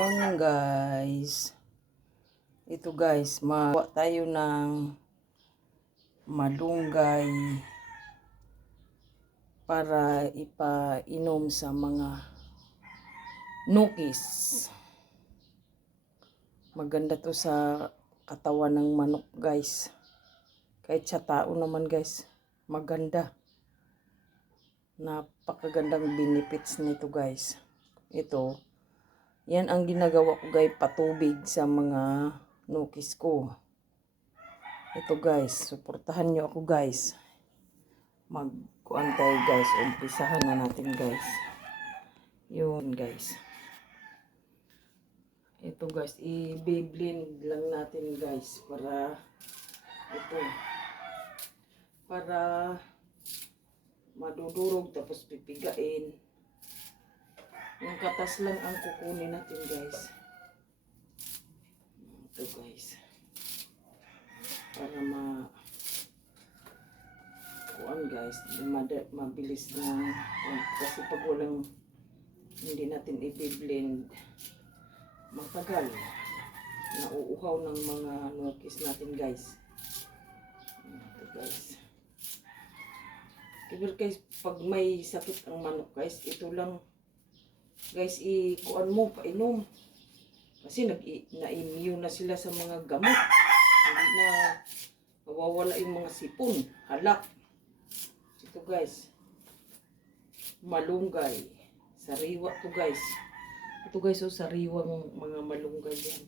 morning guys. Ito guys, magawa tayo ng malunggay para ipainom sa mga nukis. Maganda to sa katawan ng manok guys. Kahit sa tao naman guys, maganda. Napakagandang benefits nito guys. Ito, yan ang ginagawa ko guys, patubig sa mga nukis ko. Ito guys, suportahan nyo ako guys. Magkuhan tayo guys, umpisahan na natin guys. Yun guys. Ito guys, i-blend lang natin guys para madudurog tapos pipigain. Yung katas lang ang kukunin natin guys. Ito guys. Para kuan guys, mabilis na. Kasi pag hindi natin i-blend, matagal. Nauuhaw ng mga nukis natin guys. Ito guys. Pero guys, pag may sakit ang manok guys, ito lang guys, kuan mo, painom. Kasi na-immune na sila sa mga gamot. Hindi na nawawala yung mga sipon, halak. Ito guys, malunggay. Sariwa to guys. Ito guys, sariwang mga malunggay yan.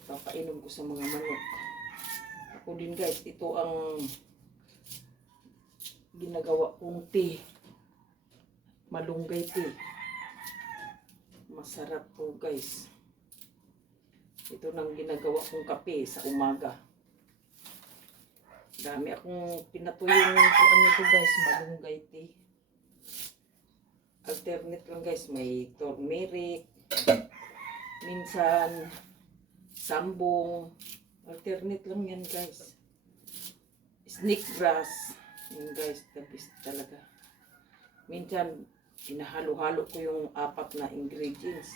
Ipapainom ko sa mga manok. Ako din guys, ito ang ginagawa kong tea. Malunggay tea. Masarap po guys. Ito nang ginagawa kong kape sa umaga. Dami akong pinatuyong kung ano to guys, malunggay tea. Alternate lang guys, may turmeric, minsan sambong. Alternate lang yan guys. Snake grass. Yun guys, the best talaga. Minsan inahalo-halo ko yung 4 na ingredients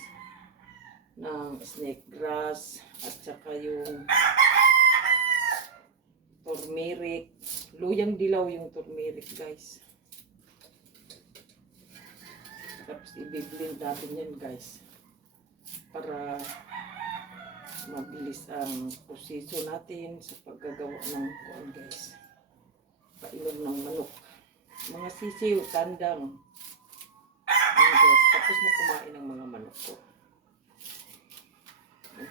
ng snake grass at saka yung turmeric. Luyang dilaw yung turmeric guys. Tapos i-blend natin yan guys para mabilis ang proseso natin sa paggagawa ng kuan guys. Painom ng manok. Mga sisiw, tandang. Guys, tapos na kumain ng mga manok ko.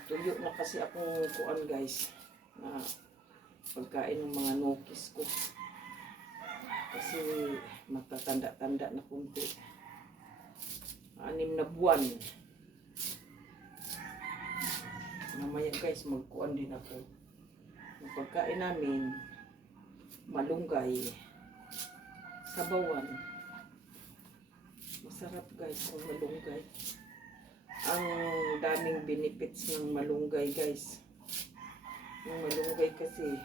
Tuyo na kasi akong kuan guys na pagkain ng mga nukis ko. Kasi matatanda-tanda na kunti. 6 na buwan. Mamaya guys, magkuan din ako. Yung pagkain namin, malunggay, sabawan. Masarap guys ang malunggay. Ang daming benefits ng malunggay guys. Yung malunggay kasi,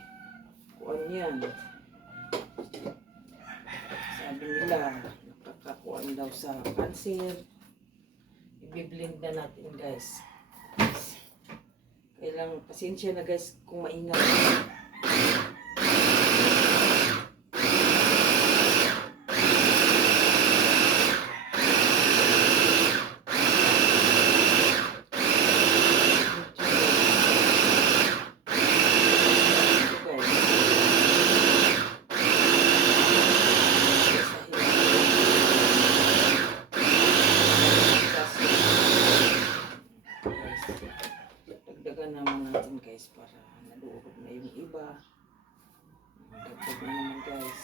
kuan yan. Sabi nila, nakakakuan daw sa cancer. I-blend na natin guys. Kailang pasensya na guys kung maingat. Dagdagan naman natin guys para naluurog na yung iba. Dagdag na naman guys.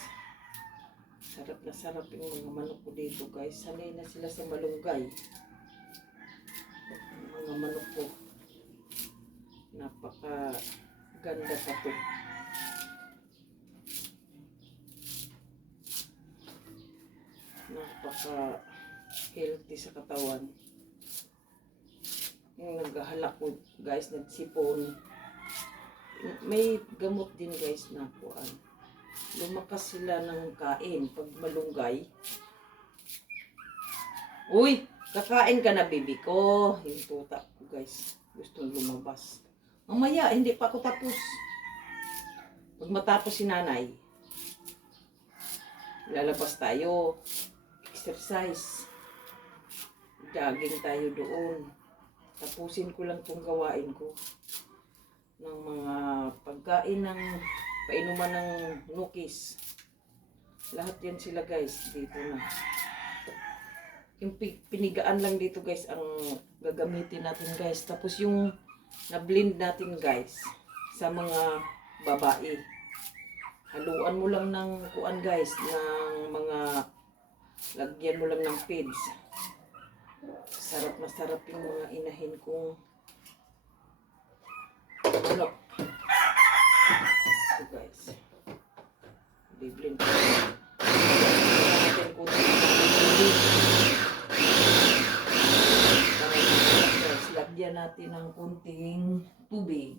Sarap na sarap yung mga manok ko dito guys. Sanay na sila sa malunggay. Yung mga manok ko. Napaka ganda pa to. Napaka healthy sa katawan. Yung naghahalak ko guys, nagsipon. May gamot din guys na kuan. Lumakas sila ng kain pag malunggay. Uy! Kakain ka na, baby ko. Yung tuta ko, guys. Gusto lumabas. Mamaya, hindi pa ako tapos. Pag matapos si nanay, lalabas tayo. Exercise. Jogging tayo doon. Tapusin ko lang itong gawain ko. Ng mga pagkain ng painuman ng nukis. Lahat yan sila, guys. Dito na. Yung pinigaan lang dito, guys, ang gagamitin natin, guys. Tapos yung na-blend natin, guys, sa mga babae. Haluan mo lang ng kuan, guys, ng mga lagyan mo lang ng feeds. Sarap na sarap yung mga inahin kong ano. Ito, guys. Biblend ko. Natin ko lagyan natin ng kunting tubig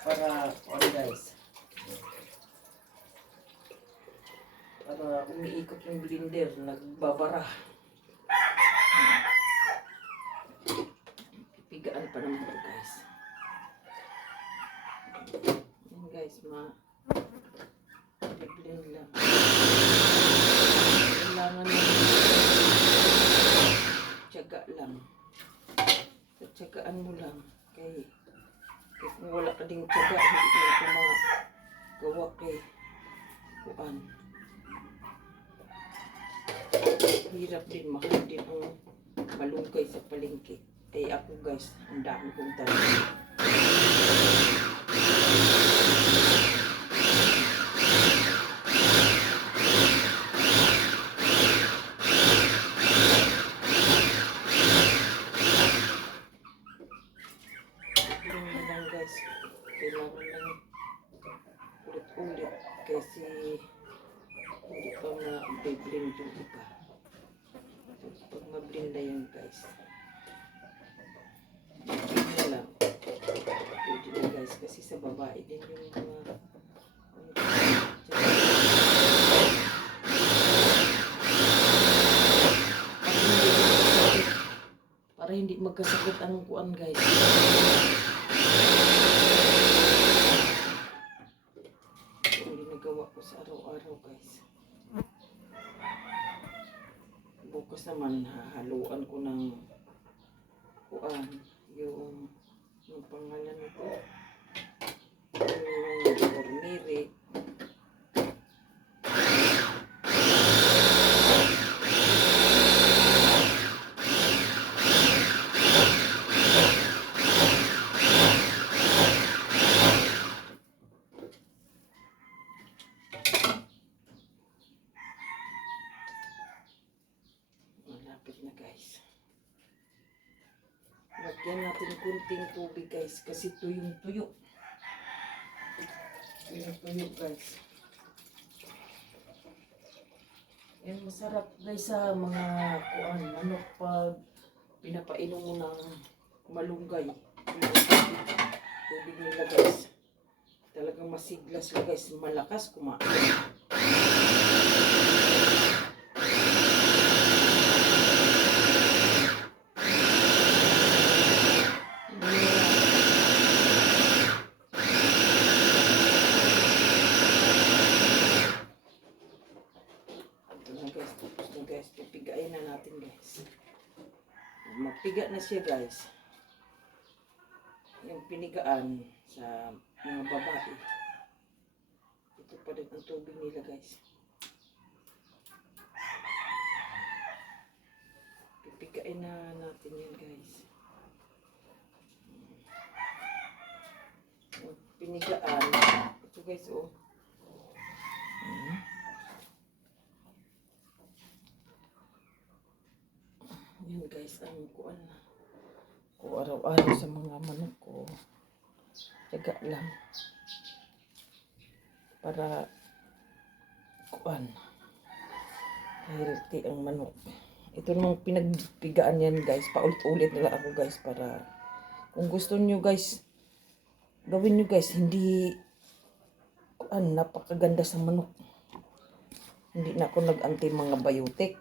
para guys, para umiikot yung blender, nagbabara. Pipigaan pa naman ito, guys. Yan, guys, blend lang. Kailangan ng tiyaga lang. Tsagaan mo lang. Kaya kung wala ka ding tiyaga, hindi mo ito magawa kay kuan. Hirap din, mahal din ang malunggay sa palengke. Ay ako, guys, ang dami kong talaga. Kailangan lang ulit-ulit kasi hindi pa ma-blend yung iba. Pag ma-blend na yan, guys, hindi lang. Pwede na, guys, kasi sa babae din yung mga para hindi magkasakit ang kuan, guys. Ginagawa ko sa araw-araw, guys. Bukas naman hahaluan ko ng kuan, yung pangalan nito, yung turmeric. Na, guys, lagyan natin kunting tubig, guys, kasi tuyong-tuyo guys. Yan, masarap, guys, sa mga kuan, manok pag pinapainom mo ng malunggay. Tubig nila, guys, talagang masiglas sila, guys, malakas kumain. Guys, pipigain na natin, guys. Magpiga na siya, guys. Yung pinigaan sa mga babae. Ito pa rin ang tubig nila, guys. Pipigain na natin yan, guys. Yung pinigaan. Ito, guys, oh. Yan, guys, ang kuan na ko araw-araw sa mga manok ko. Tiyaga lang para kuan healthy ang manok. Ito namang pinagpigaan yan, guys, paulit-ulit nila ako, guys, para kung gusto nyo, guys, gawin nyo, guys, hindi kuan, napakaganda sa manok. Hindi na ako nag-anti mga biotic.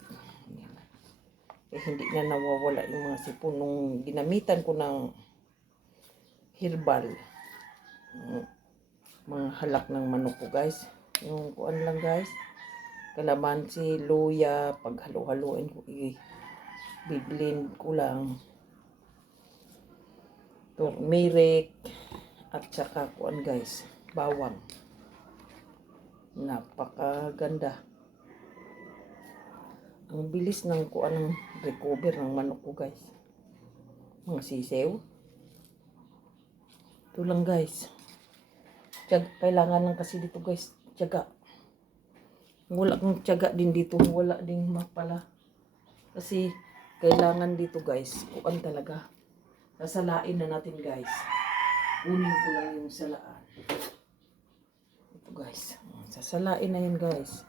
hindi na nawawala yung mga sipon nung ginamitan ko ng herbal. Mga halak ng manok ko guys. Yung kuan lang guys. Kalamansi, luya, paghalo-haloin ko, i-blend ko lang. Turmeric, at saka kuan guys, bawang. Napakaganda. Ang bilis ng kuan ng recover ng manok ko guys. Mga sisew. Ito lang guys. Kailangan lang kasi dito guys, tiyaga. Wala kang tiyaga din dito, wala din mapala. Kasi kailangan dito guys, kuan talaga. Sasalain na natin guys. Unin ko lang yung salaan. Ito guys, sasalain na yun guys.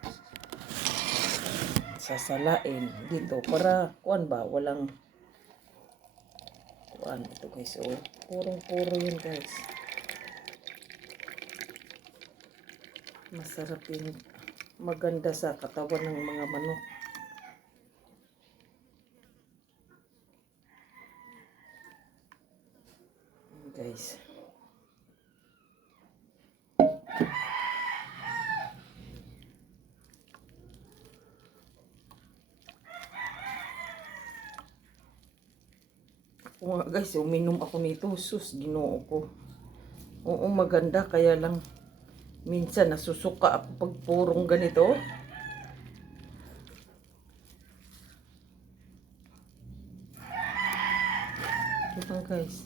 Sasalain dito para kuan ba, walang kuan. Ito guys, oh, purong-puro yun guys. Masarap yun. Maganda sa katawan ng mga manok. Guys. Oo nga guys, uminom ako nito. Sus, ginoo ko. Oo, maganda. Kaya lang minsan nasusuka ako pag purong ganito. Ito guys.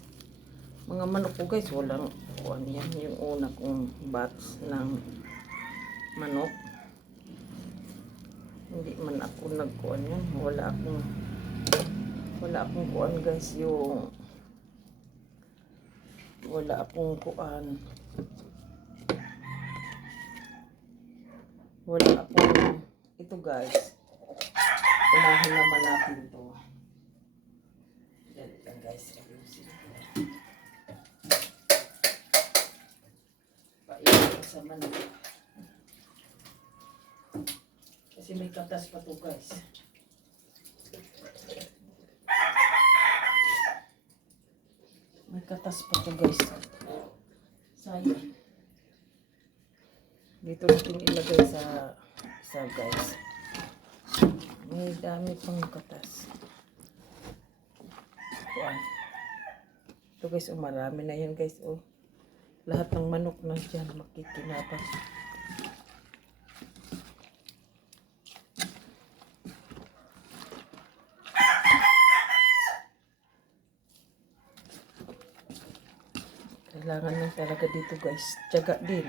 Mga manok ko guys, walang kuan yan. Yung una kong batch ng manok. Hindi man ako nagkuan yan. Wala akong kuan guys. Yung wala akong kuan. Wala akong ito guys. Unahin naman natin ito. Dali lang guys. Painin ko sa manok. Kasi may katas pa to guys. May katas pa to guys. Sayang. Dito natin ilagay sa isa guys. May dami pang katas. Kuan. Ito guys, oh, marami na yan guys. Oh. Lahat ng manok na dyan makikinabang. Kailangan lang talaga dito guys. Tiyaga din.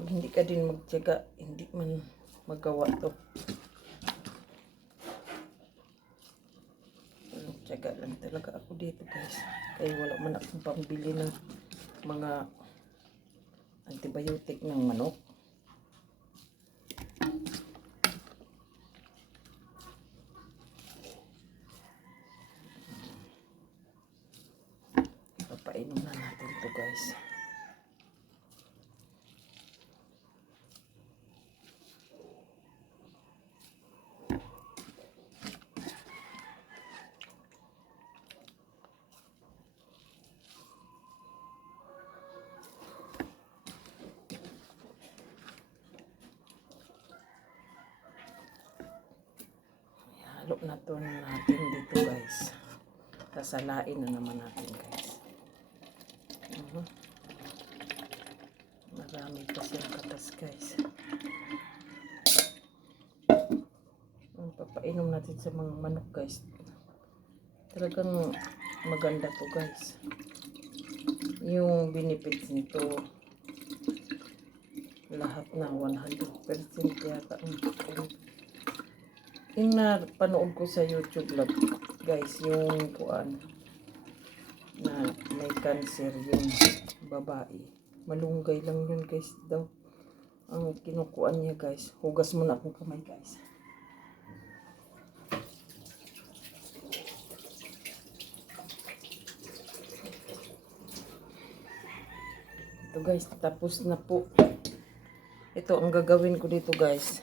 Pag hindi ka din magtiyaga, hindi man magawa to. Tiyaga lang talaga ako dito guys. Kaya wala man akong pambili ng mga antibiotic ng manok. Papainom na natin to guys. Halo na to natin dito guys. Sasalain na naman natin guys. Marami pa siyang katas guys. Papainom natin sa mga manok guys. Talagang maganda to guys. Yung benefits nito lahat na 100% yata. Yung napanood ko sa YouTube lang guys, yung kuan na may cancer yung babae. Malunggay lang yun guys daw. Ang kinukuan niya guys. Hugas muna akong kamay guys. Ito guys, tapos na po. Ito ang gagawin ko dito guys.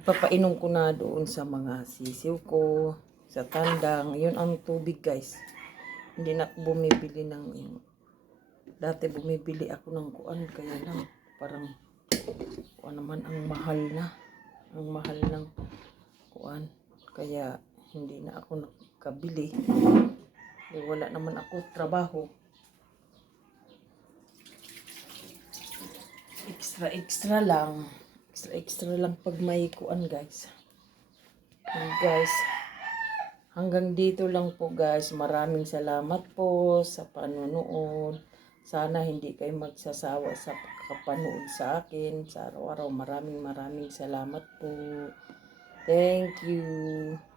Papainom ko na doon sa mga sisiw ko, sa tandang. Yun ang tubig guys. Hindi na ako bumibili ng dati bumibili ako ng kuan, kaya lang parang kuan naman ang mahal na. Ang mahal ng kuan. Kaya hindi na ako nakabili. Wala naman ako trabaho. Extra lang pag may kuan guys. And guys, hanggang dito lang po guys. Maraming salamat po sa panonood. Sana hindi kayo magsasawa sa kapanood sa akin sa araw-araw. Maraming salamat po. Thank you.